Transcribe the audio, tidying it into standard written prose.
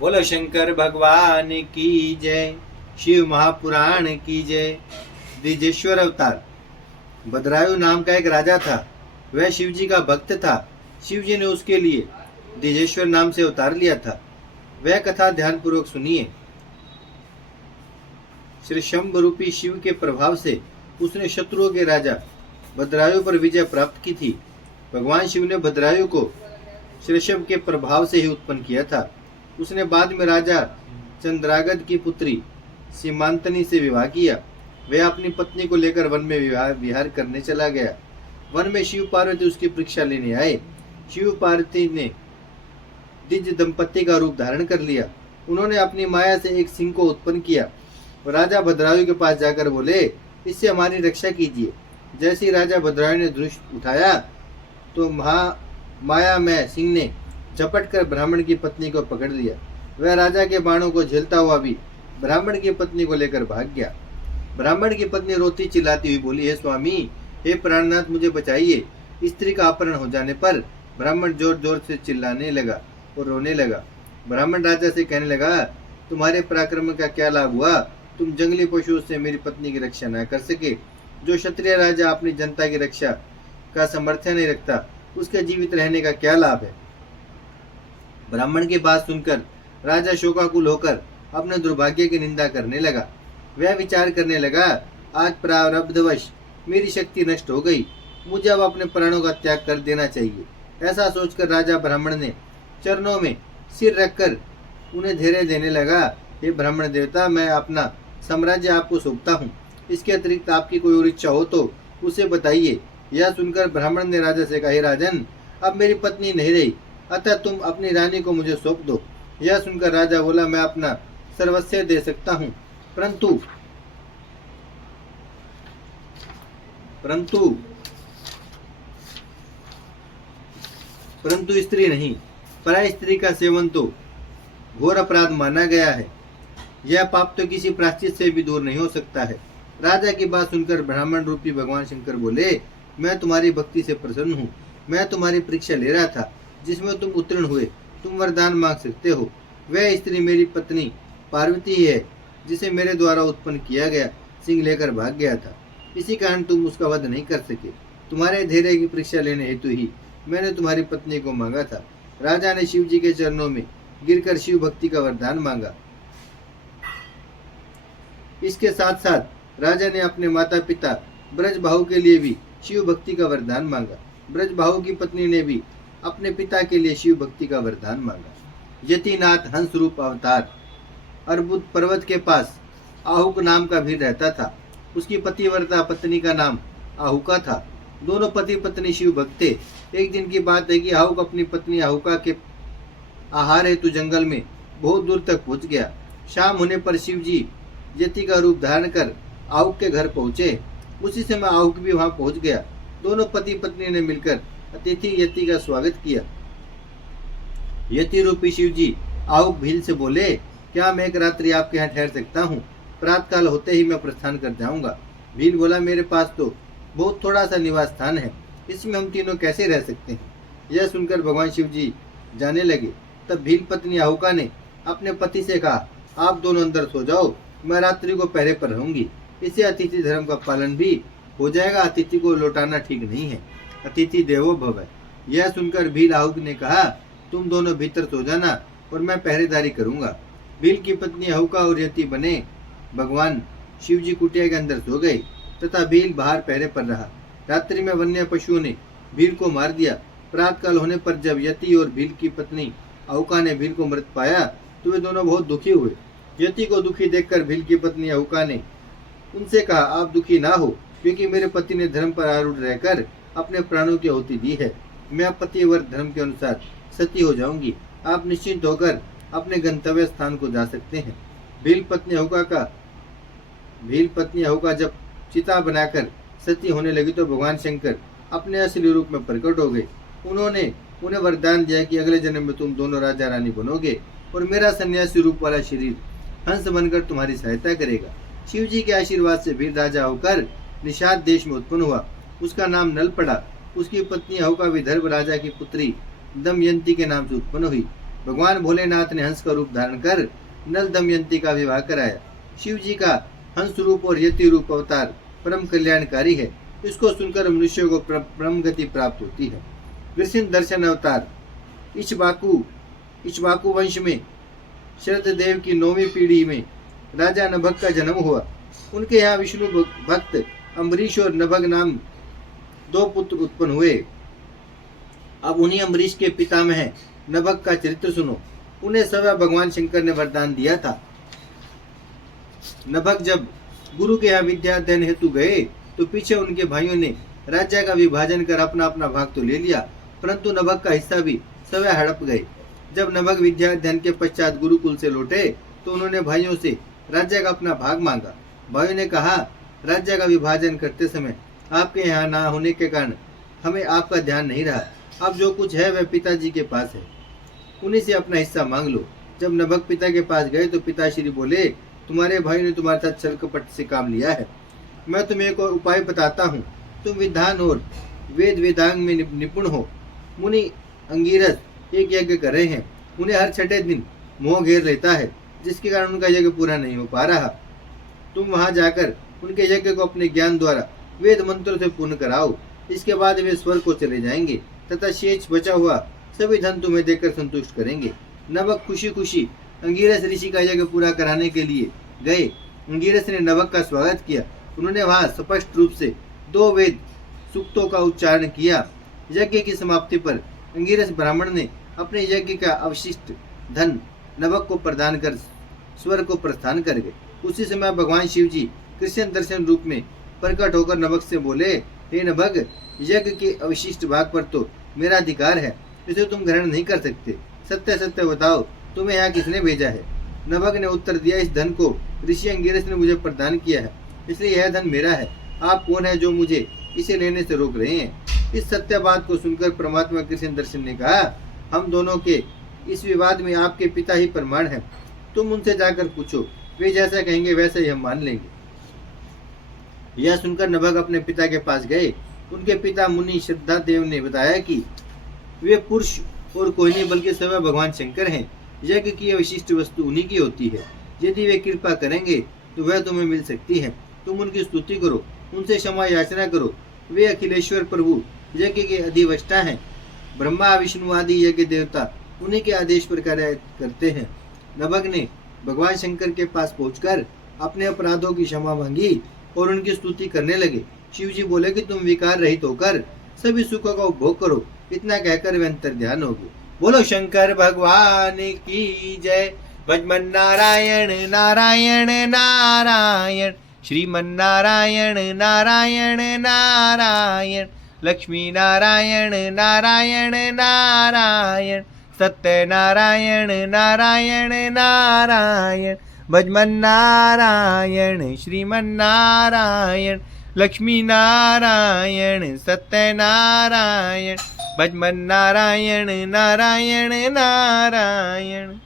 बोलो शंकर भगवान की जय। शिव महापुराण की जय। द्विजेश्वर अवतार। भद्रायु नाम का एक राजा था। वह शिव जी का भक्त था। शिव जी ने उसके लिए द्विजेश्वर नाम से अवतार लिया था। वह कथा ध्यानपूर्वक सुनिए। श्री शंभ रूपी शिव के प्रभाव से उसने शत्रुओं के राजा भद्रायु पर विजय प्राप्त की थी। भगवान शिव ने भद्रायु को श्रीशंभ के प्रभाव से ही उत्पन्न किया था। उसने बाद में राजा चंद्रागद की पुत्री सीमांतनी से विवाह किया। वह अपनी पत्नी को लेकर वन में विहार करने चला गया। वन में शिव पार्वती उसकी परीक्षा लेने आए। शिव पार्वती ने द्विज दंपति का रूप धारण कर लिया। उन्होंने अपनी माया से एक सिंह को उत्पन्न किया और राजा भद्रायु के पास जाकर बोले, इससे हमारी रक्षा कीजिए। जैसे ही राजा भद्रायु ने धनुष उठाया तो माया में सिंह ने झपट कर ब्राह्मण की पत्नी को पकड़ लिया। वह राजा के बाणों को झेलता हुआ भी ब्राह्मण की पत्नी को लेकर भाग गया। ब्राह्मण की पत्नी रोती चिल्लाती हुई बोली, हे स्वामी, हे प्राणनाथ, मुझे बचाइए। स्त्री का अपहरण हो जाने पर ब्राह्मण जोर जोर से चिल्लाने लगा और रोने लगा। ब्राह्मण राजा से कहने लगा, तुम्हारे पराक्रम का क्या लाभ हुआ? तुम जंगली पशुओं से मेरी पत्नी की रक्षा न कर सके। जो क्षत्रिय राजा अपनी जनता की रक्षा का सामर्थ्य नहीं रखता, उसके जीवित रहने का क्या लाभ है? ब्राह्मण की बात सुनकर राजा शोकाकुल होकर अपने दुर्भाग्य की निंदा करने लगा। वह विचार करने लगा, आज प्रारब्धवश मेरी शक्ति नष्ट हो गई, मुझे अब अपने प्राणों का त्याग कर देना चाहिए। ऐसा सोचकर राजा ब्राह्मण ने चरणों में सिर रखकर उन्हें धैर्य देने लगा। हे ब्राह्मण देवता, मैं अपना साम्राज्य आपको सौंपता हूँ। इसके अतिरिक्त आपकी कोई और इच्छा हो तो उसे बताइए। यह सुनकर ब्राह्मण ने राजा से कहा, हे राजन, अब मेरी पत्नी नहीं रही, अतः तुम अपनी रानी को मुझे सौंप दो। यह सुनकर राजा बोला, मैं अपना सर्वस्व दे सकता हूँ, परंतु परंतु परंतु स्त्री नहीं। पराई स्त्री का सेवन तो घोर अपराध माना गया है। यह पाप तो किसी प्रायश्चित से भी दूर नहीं हो सकता है। राजा की बात सुनकर ब्राह्मण रूपी भगवान शंकर बोले, मैं तुम्हारी भक्ति से प्रसन्न हूँ। मैं तुम्हारी परीक्षा ले रहा था, जिसमें तुम उत्तीर्ण हुए। तुम वरदान मांग सकते हो। वह स्त्री मेरी पत्नी पार्वती ही है, जिसे मेरे द्वारा उत्पन्न किया गया सिंह लेकर भाग गया था। इसी कारण तुम उसका वध नहीं कर सके। तुम्हारे धैर्य की परीक्षा लेने हेतु ही मैंने तुम्हारी पत्नी को मांगा था। राजा ने शिव जी के चरणों में गिरकर शिव भक्ति का वरदान मांगा। इसके साथ साथ राजा ने अपने माता पिता ब्रजबाहु के लिए भी शिव भक्ति का वरदान मांगा। ब्रजबाहु की पत्नी ने भी अपने पिता के लिए शिव भक्ति का वरदान मांगा। यतिनाथ हंस रूप अवतार। अर्बुद पर्वत के पास आहुक नाम का भील रहता था। उसकी पतिव्रता पत्नी का नाम आहुका था। दोनों पति पत्नी शिव भक्त थे। एक दिन की बात है कि आहुक अपनी पत्नी आहुका के आहार हेतु जंगल में बहुत दूर तक पहुंच गया। शाम होने पर शिव जी यति का रूप धारण कर आहुक के घर पहुंचे। उसी समय आहुक भी वहां पहुंच गया। दोनों पति पत्नी ने मिलकर अतिथि यति का स्वागत किया। यति रूपी शिव जी आहुक भील से बोले, क्या मैं एक रात्रि आपके यहाँ ठहर सकता हूँ? प्रातःकाल होते ही मैं प्रस्थान कर जाऊंगा। भील बोला, मेरे पास तो बहुत थोड़ा सा निवास स्थान है, इसमें हम तीनों कैसे रह सकते हैं? यह सुनकर भगवान शिव जी जाने लगे। तब भील पत्नी आहुका ने अपने पति से कहा, आप दोनों अंदर सो जाओ, मैं रात्रि को पहरे पर रहूंगी। इससे अतिथि धर्म का पालन भी हो जाएगा। अतिथि को लौटाना ठीक नहीं है। अतिथि देवो भव। यह सुनकर भील आहुक ने कहा, तुम दोनों भीतर सो जाना और मैं पहरेदारी करूंगा। भील की पत्नी आहुका और यति बने भगवान शिव जी कुटिया के अंदर सो गए तथा भील बाहर पहरे पर रहा। रात्रि में वन्य पशुओं ने भील को मार दिया। प्रातःकाल होने पर जब यति और भील की पत्नी आहुका ने भील को मृत पाया तो वे दोनों बहुत दुखी हुए। यति को दुखी देखकर भील की पत्नी आहुका ने उनसे कहा, आप दुखी ना हो, क्योंकि मेरे पति ने धर्म पर आरूढ़ रहकर अपने प्राणों की आहुति दी है। मैं पतिव्रत धर्म के अनुसार सती हो जाऊंगी। आप निश्चिंत होकर अपने गंतव्य स्थान को जा सकते हैं। भील पत्नी आहुका जब चिता बनाकर सती होने लगी तो भगवान शंकर अपने असली रूप में प्रकट हो गए। उन्होंने उन्हें वरदान दिया कि अगले जन्म में तुम दोनों राजा रानी बनोगे और मेरा सन्यासी रूप वाला शरीर हंस बनकर तुम्हारी सहायता करेगा। शिव जी के आशीर्वाद से भील राजा होकर निषाद देश में उत्पन्न हुआ। उसका नाम नल पड़ा। उसकी पत्नी आहुका विदर्भ राजा की पुत्री दमयंती के नाम से उत्पन्न हुई। भगवान भोलेनाथ ने हंस का रूप धारण कर नल दमयंती का विवाह कराया। शिव जी का हंस रूप और यति रूप अवतार परम कल्याणकारी है। इसको सुनकर मनुष्यों को परम गति प्राप्त होती है। कृष्ण दर्शन अवतार इक्ष्वाकु वंश में शरद देव की 9वीं पीढ़ी में राजा नभग का जन्म हुआ। उनके यहाँ विष्णु भक्त अम्बरीश और नभग नाम 2 पुत्र उत्पन्न हुए। अब उन्हीं अम्बरीश के पितामह नभग का चरित्र सुनो। उन्हें स्वयं भगवान शंकर ने वरदान दिया था। नभग जब गुरु के यहाँ विद्या अध्ययन हेतु गए तो पीछे उनके भाइयों ने राज्य का विभाजन कर अपना अपना भाग तो ले लिया, परंतु नभग का हिस्सा भी स्वयं हड़प गए। जब नभग विद्या अध्ययन के पश्चात गुरुकुल से लौटे तो उन्होंने भाइयों से राज्य का अपना भाग मांगा। भाइयों ने कहा, राज्य का विभाजन करते समय आपके यहाँ ना होने के कारण हमें आपका ध्यान नहीं रहा। अब जो कुछ है वह पिताजी के पास है, उन्हीं से अपना हिस्सा मांग लो। जब नभग पिता के पास गए तो पिताश्री बोले, तुम्हारे भाई ने तुम्हारे साथ छल कपट से काम लिया है। मैं तुम्हें एक उपाय बताता हूँ। तुम विधान और वेद वेदांग में निपुण हो। मुनि अंगीरस एक यज्ञ कर रहे हैं। उन्हें हर 6ठे दिन मोह घेर लेता है, जिसके कारण उनका यज्ञ पूरा नहीं हो पा रहा। तुम वहां जाकर उनके यज्ञ को अपने ज्ञान द्वारा वेद मंत्रों से पूर्ण कराओ। इसके बाद वे स्वर्ग को चले जाएंगे तथा शेष बचा हुआ सभी धन तुम्हें देकर संतुष्ट करेंगे। नभग खुशी खुशी अंगीरस ऋषि का यज्ञ पूरा कराने के लिए गए। अंगीरस ने नभग का स्वागत किया। उन्होंने वहां स्पष्ट रूप से 2 वेद सूक्तों का उच्चारण किया। यज्ञ की समाप्ति पर अंगीरस ब्राह्मण ने अपने यज्ञ का अवशिष्ट धन नभग को प्रदान कर स्वर्ग को प्रस्थान कर गए। उसी समय भगवान शिव जी कृष्ण दर्शन रूप में प्रकट होकर नभग से बोले, हे नभग, यज्ञ के अवशिष्ट भाग पर तो मेरा अधिकार है, इसे तुम ग्रहण नहीं कर सकते। सत्य सत्य बताओ, तुम्हें यहाँ किसने भेजा है? नभग ने उत्तर दिया, इस धन को ऋषि अंगीरस ने मुझे प्रदान किया है, इसलिए यह धन मेरा है। आप कौन है जो मुझे इसे लेने से रोक रहे हैं? इस सत्य बात को सुनकर परमात्मा कृष्ण दर्शन ने कहा, हम दोनों के इस विवाद में आपके पिता ही प्रमाण है। तुम उनसे जाकर पूछो, वे जैसा कहेंगे वैसे ही हम मान लेंगे। यह सुनकर नभग अपने पिता के पास गए। उनके पिता मुनि श्रद्धा देव ने बताया कि वे पुरुष और कोई नहीं बल्कि स्वयं भगवान शंकर हैं। यज्ञ की विशिष्ट वस्तु उन्हीं की होती है। यदि वे कृपा करेंगे तो वह तुम्हें मिल सकती है। तुम उनकी स्तुति करो, उनसे क्षमा याचना करो। वे अखिलेश्वर प्रभु यज्ञ के अधिवक्ता हैं। ब्रह्मा विष्णु आदि यज्ञ देवता उन्हीं के आदेश पर कार्य करते हैं। नभग ने भगवान शंकर के पास पहुंचकर अपने अपराधों की क्षमा मांगी और उनकी स्तुति करने लगे। शिव जी बोले कि तुम विकार रहित होकर सभी सुखों का उपभोग करो। इतना कहकर वे अंतर ध्यान हो गए। बोलो शंकर भगवान की जय। भजमन नारायण नारायण नारायण, श्रीमन नारायण नारायण नारायण, लक्ष्मी नारायण नारायण नारायण, सत्य नारायण नारायण नारायण। भजमन नारायण श्रीमन नारायण, लक्ष्मी नारायण सत्य नारायण, भजमन नारायण नारायण नारायण।